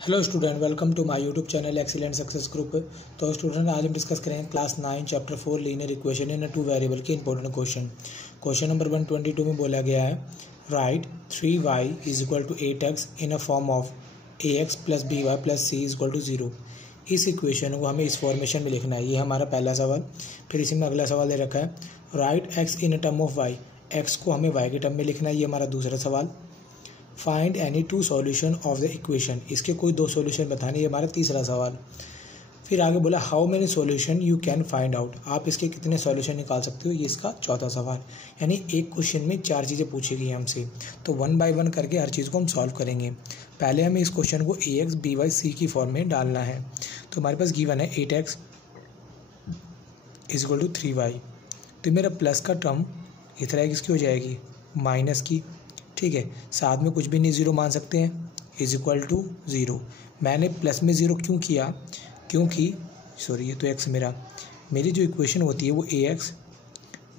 Hello student, welcome to my YouTube channel excellent success group. तो student, आज हम discuss करेंगे class 9 chapter 4 linear equation in two variable के important question number 122 में बोला गया है write 3y is equal to 8x in a form of ax plus by plus c is equal to 0। इस इक्वेशन को हमें इस फॉर्मेशन में लिखना है। ये हमारा पहला सवाल। फिर इसी में अगला सवाल दे रखा है right x in term of y, x को हमें y के टर्म में लिखना है। ये हमारा दूसरा सवाल। Find any two solution of the equation, इसके कोई दो सॉल्यूशन बताने, ये हमारा तीसरा सवाल। फिर आगे बोला how many solution you can find out, आप इसके कितने सॉल्यूशन निकाल सकते हो, ये इसका चौथा सवाल। यानी एक क्वेश्चन में चार चीज़ें पूछी गई हमसे, तो वन बाय वन करके हर चीज़ को हम सॉल्व करेंगे। पहले हमें इस क्वेश्चन को ax by c की फॉर्म में डालना है। तो हमारे पास गिवन है 8x is equal to 3y। तो मेरा प्लस का टर्म इस तरह किसकी हो जाएगी, माइनस की। ठीक है, साथ में कुछ भी नहीं, ज़ीरो मान सकते हैं, इज इक्वल टू 0। मैंने प्लस में ज़ीरो क्यों किया, क्योंकि सॉरी ये तो एक्स मेरी जो इक्वेशन होती है वो ax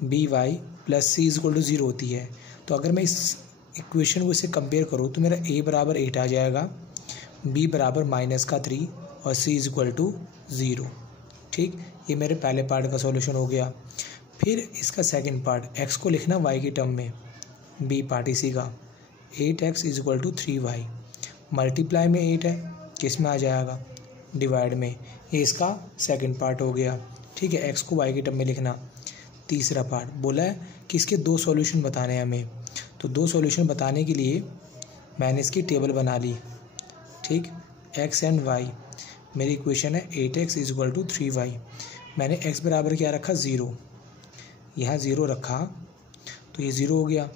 by plus c is equal to 0 होती है। तो अगर मैं इस इक्वेशन को इससे कंपेयर करूँ तो मेरा a बराबर 8 आ जाएगा, b बराबर -3 और c इज इक्वल टू 0। ठीक, ये मेरे पहले पार्ट का सॉल्यूशन हो गया। फिर इसका सेकंड पार्ट, x को लिखना y की टर्म में, बी पार्ट इसी का 8x is equal to 3y। Multiply में 8 है, किस में आ जाएगा, डिवाइड में। ये इसका सेकंड पार्ट हो गया। ठीक है, x को y की टर्म में लिखना। तीसरा पार्ट बोला है कि इसके दो सॉल्यूशन बताने हैं हमें, तो दो सॉल्यूशन बताने के लिए मैंने इसकी टेबल बना ली। ठीक, x एंड y, मेरी इक्वेशन है 8x is equal to 3y। मैंने x बराबर क्या रखा, 0, यहाँ 0 रखा तो ये 0 हो गया।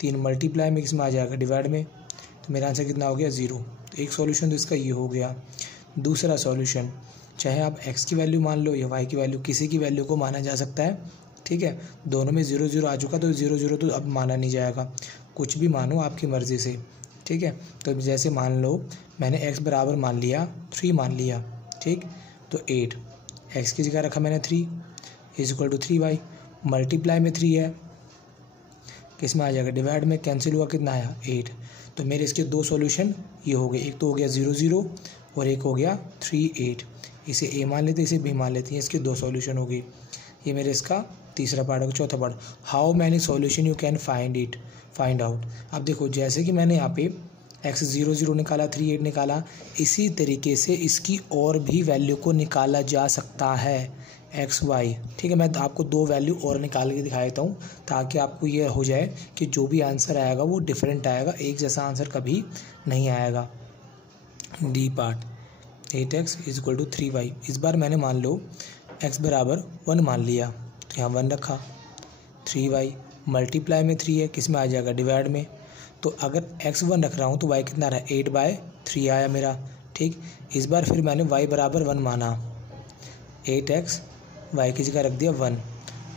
3 मल्टीप्लाई में किसमें आ जाएगा, डिवाइड में। तो मेरा आंसर कितना हो गया, 0। तो एक सॉल्यूशन तो इसका ये हो गया। दूसरा सॉल्यूशन, चाहे आप x की वैल्यू मान लो या y की वैल्यू, किसी की वैल्यू को माना जा सकता है। ठीक है, दोनों में 0 0 आ चुका, तो 0 0 तो अब माना नहीं जाएगा, कुछ भी मानो आपकी मर्ज़ी से। ठीक है, तो जैसे मान लो मैंने x बराबर मान लिया 3 मान लिया। ठीक, तो 8 x की जगह रखा मैंने 3 is equal to 3y। Multiply में 3 है, किस में आ जाएगा, डिवाइड में। कैंसिल हुआ, कितना आया, 8। तो मेरे इसके दो सॉल्यूशन ये हो गए, एक तो हो गया 0 0 और एक हो गया 3 8। इसे a मान लेते, इसे b मान लेते हैं, इसके दो सॉल्यूशन हो गए। ये मेरे इसका तीसरा पार्ट हो गया। चौथा part, how many solution you can find out. अब देखो, जैसे कि मैंने यहाँ पे x 0 0 निकाला, 3 8 निकाला, इसी तरीके से इसकी और भी वैल्यू को निकाला जा सकता है, एक्स वाई। ठीक है, मैं आपको दो वैल्यू और निकाल के दिखा देता हूँ ताकि आपको ये हो जाए कि जो भी आंसर आएगा वो डिफरेंट आएगा, एक जैसा आंसर कभी नहीं आएगा। D part, 8x is equal to 3y। इस बार मैंने मान लो x बराबर 1 मान लिया, तो यहाँ 1 रखा। 3y मल्टीप्लाई में 3 है, किस में आ जाएगा, डिवाइड में। तो अगर x 1 रख रहा हूँ तो y कितना रहा, 8/3 आया मेरा। ठीक, इस बार फिर मैंने y बराबर 1 माना, 8x y की जगह रख दिया 1,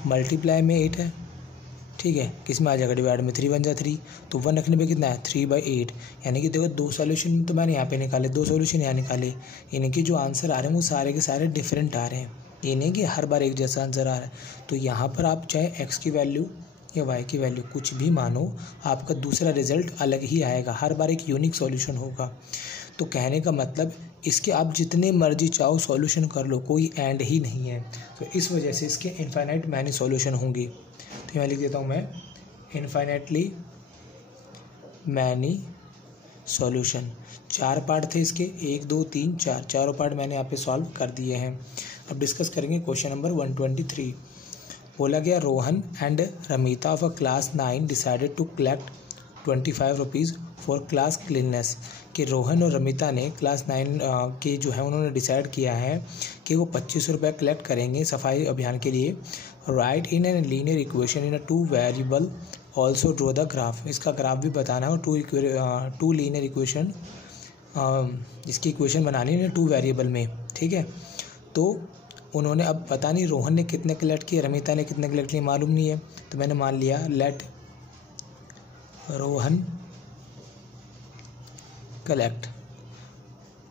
मल्टीप्लाई में 8 है। ठीक है, किस में आ जाएगा, डिवाइड में। 3 1 जा 3, तो 1 रखने पे कितना है, 3/8। यानी कि देखो दो सॉल्यूशन तो मैंने यहाँ पे निकाले, दो सॉल्यूशन यहाँ निकाले, यानी कि जो आंसर आ रहे हैं वो सारे के सारे डिफरेंट आ रहे हैं, ये नहीं कि हर बार एक जैसा आंसर आ रहा है। तो यहाँ पर आप चाहे x की वैल्यू या y की वैल्यू कुछ भी मानो, आपका दूसरा रिजल्ट अलग ही आएगा, हर बार एक यूनिक सॉल्यूशन होगा। तो कहने का मतलब इसके आप जितने मर्जी चाहो सॉल्यूशन कर लो, कोई एंड ही नहीं है। तो इस वजह से इसके इनफाइनाइट मैनी सॉल्यूशन होंगी। तो यहाँ लिख देता हूँ मैं, इनफाइनाइटली मैनी सॉल्यूशन। 4 पार्ट थे इसके, 1 2 3 4, चारों पार्ट मैंने यहाँ पे सॉल्व कर दिए हैं। अब डिस्कस करेंगे क्वेश्चन नंबर 123। बोला गया Rohan and Ramita of a class 9 decided to collect 25 rupees for class cleanliness. कि रोहन और रमिता ने क्लास 9 के जो है उन्होंने डिसाइड किया है कि वो 25 रुपये कलेक्ट करेंगे सफाई अभियान के लिए। Right in an linear equation in a 2 variable also draw the graph. इसका ग्राफ भी बताना है और 2 लीनियर इक्वेशन, इसकी इक्वेशन बनानी है 2 वेरिएबल में। ठीक है, तो उन्होंने, अब पता नहीं रोहन ने कितने कलेक्ट किए, रमिता ने कितने कलेक्ट किए, मालूम नहीं है। तो मैंने मान लिया let Rohan collect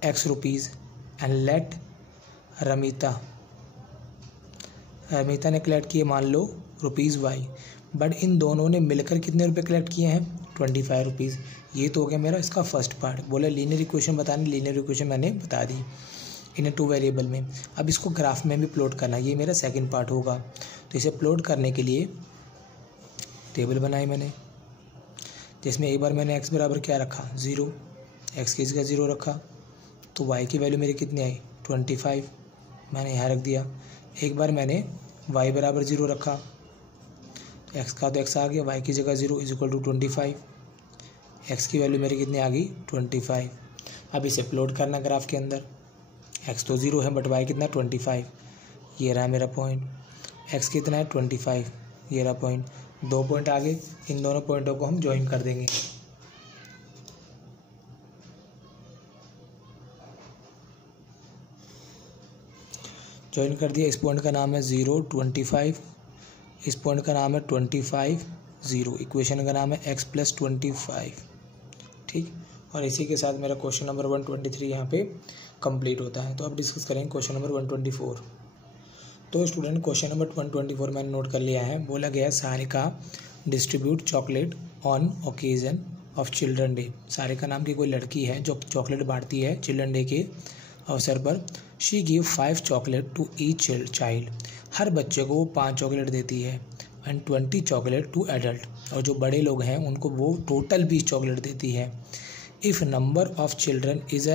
x rupees and let Ramita ने कलेक्ट किए मान लो रुपीज़ y। बट इन दोनों ने मिलकर कितने रुपए कलेक्ट किए हैं, 25 रुपीज़। ये तो हो गया मेरा इसका फर्स्ट पार्ट। बोला लीनियर इक्वेशन बतानी, लीनियर इक्वेशन मैंने बता दी इन 2 वेरिएबल में। अब इसको ग्राफ में भी प्लॉट करना, ये मेरा सेकंड पार्ट होगा। तो इसे प्लॉट करने के लिए टेबल बनाई मैंने, जिसमें एक बार मैंने एक्स बराबर क्या रखा 0, एक्स की जगह 0 रखा, तो वाई की वैल्यू मेरी कितनी आई 25, मैंने यहाँ रख दिया। एक बार मैंने वाई बराबर 0 रखा, एक्स का तो एक्स आ गया, वाई की जगह 0 इक्वल टू 25, एक्स की वैल्यू मेरी कितनी आ गई 25। अब इसे प्लॉट करना ग्राफ के अंदर, एक्स तो 0 है बट वाई कितना 25, ये रहा मेरा पॉइंट, एक्स कितना है 25, ये रहा पॉइंट। 2 पॉइंट आगे, इन दोनों पॉइंटों को हम ज्वाइन कर देंगे। ज्वाइन कर दिया, इस पॉइंट का नाम है 0, 25, इस पॉइंट का नाम है 25, 0, इक्वेशन का नाम है x + 25, ठीक। और इसी के साथ मेरा क्वेश्चन नंबर 123 यहाँ पे कंप्लीट होता है। तो अब डिस्कस करेंगे क्वेश्चन नंबर 124। तो स्टूडेंट क्वेश्चन नंबर 124 मैंने नोट कर लिया है। बोला गया Sarika distribute chocolate on occasion of children day. Sarika नाम की कोई लड़की है जो चॉकलेट बांटती है चिल्ड्रन डे के अवसर पर। She give 5 chocolate to each child, हर बच्चे को वो 5 चॉकलेट देती है। एंड 20 चॉकलेट टू एडल्ट, और जो बड़े लोग हैं उनको वो टोटल 20 चॉकलेट देती है। If number of children is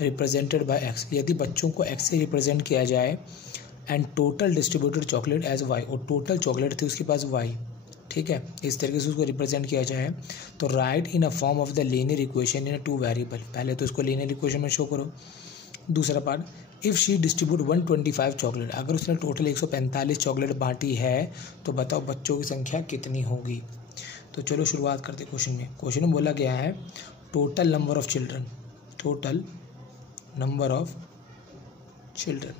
represented by X, यदि बच्चों को एक्स से रिप्रेजेंट किया जाए, and total distributed chocolate as Y, और टोटल चॉकलेट थी उसके पास वाई, ठीक है, इस तरीके से उसको रिप्रेजेंट किया जाए, तो right in a form of the linear equation in 2 variable. पहले तो इसको लीनियर इक्वेशन में शो करो। दूसरा part, if she distribute 125 chocolate, अगर उसने टोटल 145 चॉकलेट बांटी है तो बताओ बच्चों की संख्या कितनी होगी। तो चलो शुरुआत करते क्वेश्चन में। क्वेश्चन में बोला गया है total number of children, total number of children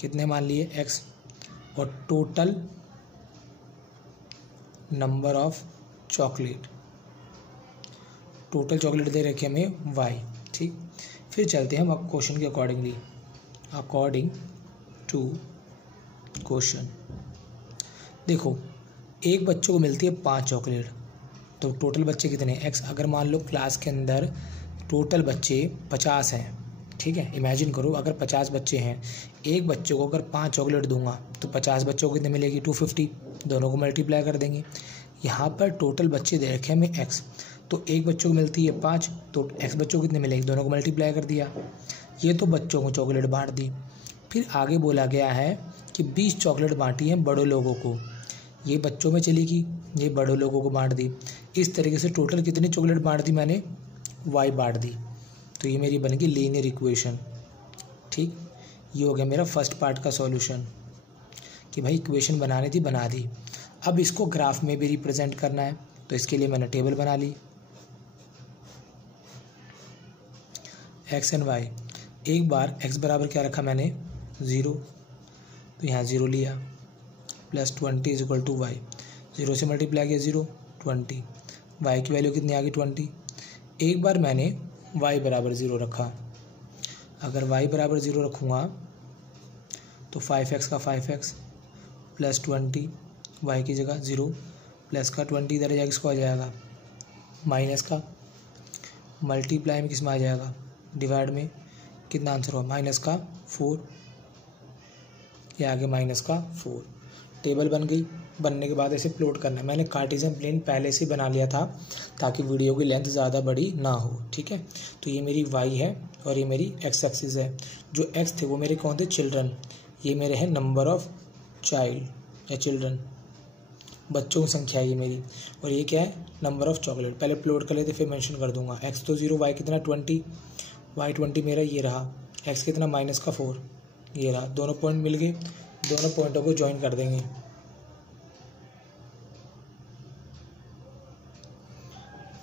कितने मान लिए x, और total number of chocolate, total chocolate दे रखे हमें y, ठीक। फिर चलते हैं हम अब क्वेश्चन के अकॉर्डिंगली, अकॉर्डिंग टू क्वेश्चन। देखो एक बच्चों को मिलती है 5 चॉकलेट, तो टोटल बच्चे कितने x, अगर मान लो क्लास के अंदर टोटल बच्चे 50 हैं, ठीक है, इमेजिन करो अगर 50 बच्चे हैं, एक बच्चे को अगर 5 चॉकलेट दूंगा तो 50 बच्चों को कितने मिलेगी 250, दोनों को मल्टीप्लाई कर देंगे। यहाँ पर टोटल बच्चे दे रखे हमें x, तो एक बच्चों को मिलती है 5, तो x बच्चों को कितने मिलेंगे, दोनों को मल्टीप्लाई कर दिया। ये तो बच्चों को चॉकलेट बांट दी। फिर आगे बोला गया है कि 20 चॉकलेट बांटी हैं बड़ों लोगों को, ये बच्चों में चली गई, ये बड़ों लोगों को बांट दी। इस तरीके से टोटल कितनी चॉकलेट बांट दी मैंने, y बांट दी। तो ये मेरी बन गई लीनियर इक्वेशन, ठीक। ये हो गया मेरा फर्स्ट पार्ट का सॉल्यूशन कि भाई इक्वेशन बनानी थी, बना दी। अब इसको ग्राफ में भी रिप्रेजेंट करना है, तो इसके लिए मैंने टेबल बना ली, एक्स एंड वाई। एक बार x बराबर क्या रखा मैंने 0, तो यहाँ 0 लिया, plus 20 is equal to Y, 0 से मल्टीप्लाई किया 0, 20, y की वैल्यू कितनी आ गई 20। एक बार मैंने y बराबर 0 रखा, अगर y बराबर 0 रखूँगा तो 5x का 5x प्लस 20, y की जगह 0 प्लस का 20 इधर जाएगा, किसको आ जाएगा माइनस का, मल्टीप्लाई में किस में आ जाएगा डिवाइड में, कितना आंसर हुआ माइनस का 4, ये आगे माइनस का 4। टेबल बन गई। बनने के बाद ऐसे प्लॉट करना है। मैंने कार्टेशियन प्लेन पहले से बना लिया था ताकि वीडियो की लेंथ ज़्यादा बड़ी ना हो, ठीक है। तो ये मेरी y है और ये मेरी x एक्सिस है। जो x थे वो मेरे कौन थे चिल्ड्रन, ये मेरे हैं नंबर ऑफ चाइल्ड या चिल्ड्रन, बच्चों की संख्या ये मेरी, और ये क्या है नंबर ऑफ चॉकलेट। पहले प्लॉट कर लेते फिर मेंशन कर दूंगा। x तो 0, y कितना 20, y 20 मेरा ये रहा, x कितना माइनस का 4 ये रहा। दोनों पॉइंट मिल गए, दोनों पॉइंटों को ज्वाइन कर देंगे।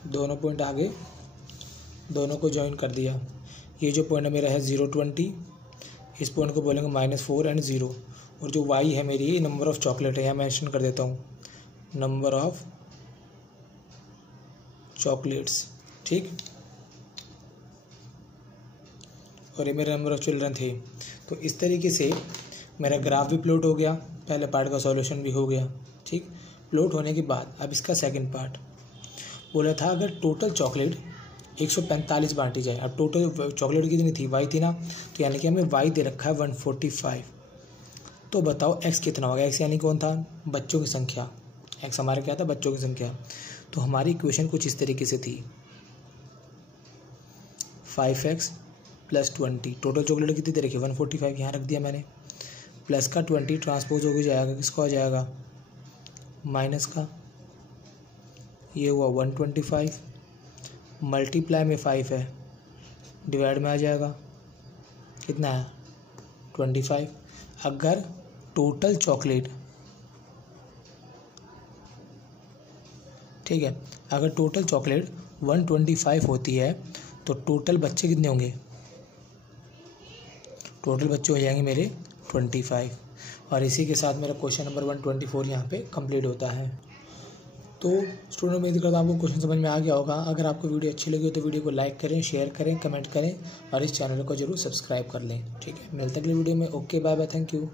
दोनों पॉइंट आगे, दोनों को ज्वाइन कर दिया। ये जो पॉइंट मेरा है 0, 20, इस पॉइंट को बोलेंगे -4 एंड 0, और जो y है मेरी ये नंबर ऑफ चॉकलेट है, यहाँ मेंशन कर देता हूँ नंबर ऑफ चॉकलेट्स, ठीक। और ये मेरे नंबर ऑफ चिल्ड्रन थे। तो इस तरीके से मेरा ग्राफ भी प्लॉट हो गया, पहले पार्ट का सॉल्यूशन भी हो गया, ठीक। प्लॉट होने के बाद अब इसका सेकंड पार्ट, बोला था अगर टोटल चॉकलेट 145 बांटी जाए। अब टोटल चॉकलेट कितनी थी, y थी ना, तो यानी कि हमें y दे रखा है 145। तो बताओ x कितना होगा। x यानी कौन था, बच्चों की संख्या। x हमारा क्या था, बच्चों की संख्या। तो हमारी इक्वेशन कुछ इस तरीके से थी 5x + 20। टोटल चॉकलेट कितनी दे रखी है 145, यहाँ रख दिया मैंने। प्लस का 20 ट्रांसपोज हो जाएगा, किसका हो जाएगा, माइनस का। ये हुआ 125, मल्टीप्लाई में 5 है, डिवाइड में आ जाएगा, कितना है 25। अगर टोटल चॉकलेट, ठीक है, अगर टोटल चॉकलेट 125 होती है तो टोटल बच्चे कितने होंगे, टोटल बच्चे हो जाएंगे मेरे 25। और इसी के साथ मेरा क्वेश्चन नंबर 124 यहाँ पे कंप्लीट होता है। तो स्टूडेंट, उम्मीद करता हूँ आपको क्वेश्चन समझ में आ गया होगा। अगर आपको वीडियो अच्छी लगी हो तो वीडियो को लाइक करें, शेयर करें, कमेंट करें और इस चैनल को जरूर सब्सक्राइब कर लें। ठीक है, मिलते हैं अगली वीडियो में। Okay, bye bye, thank you.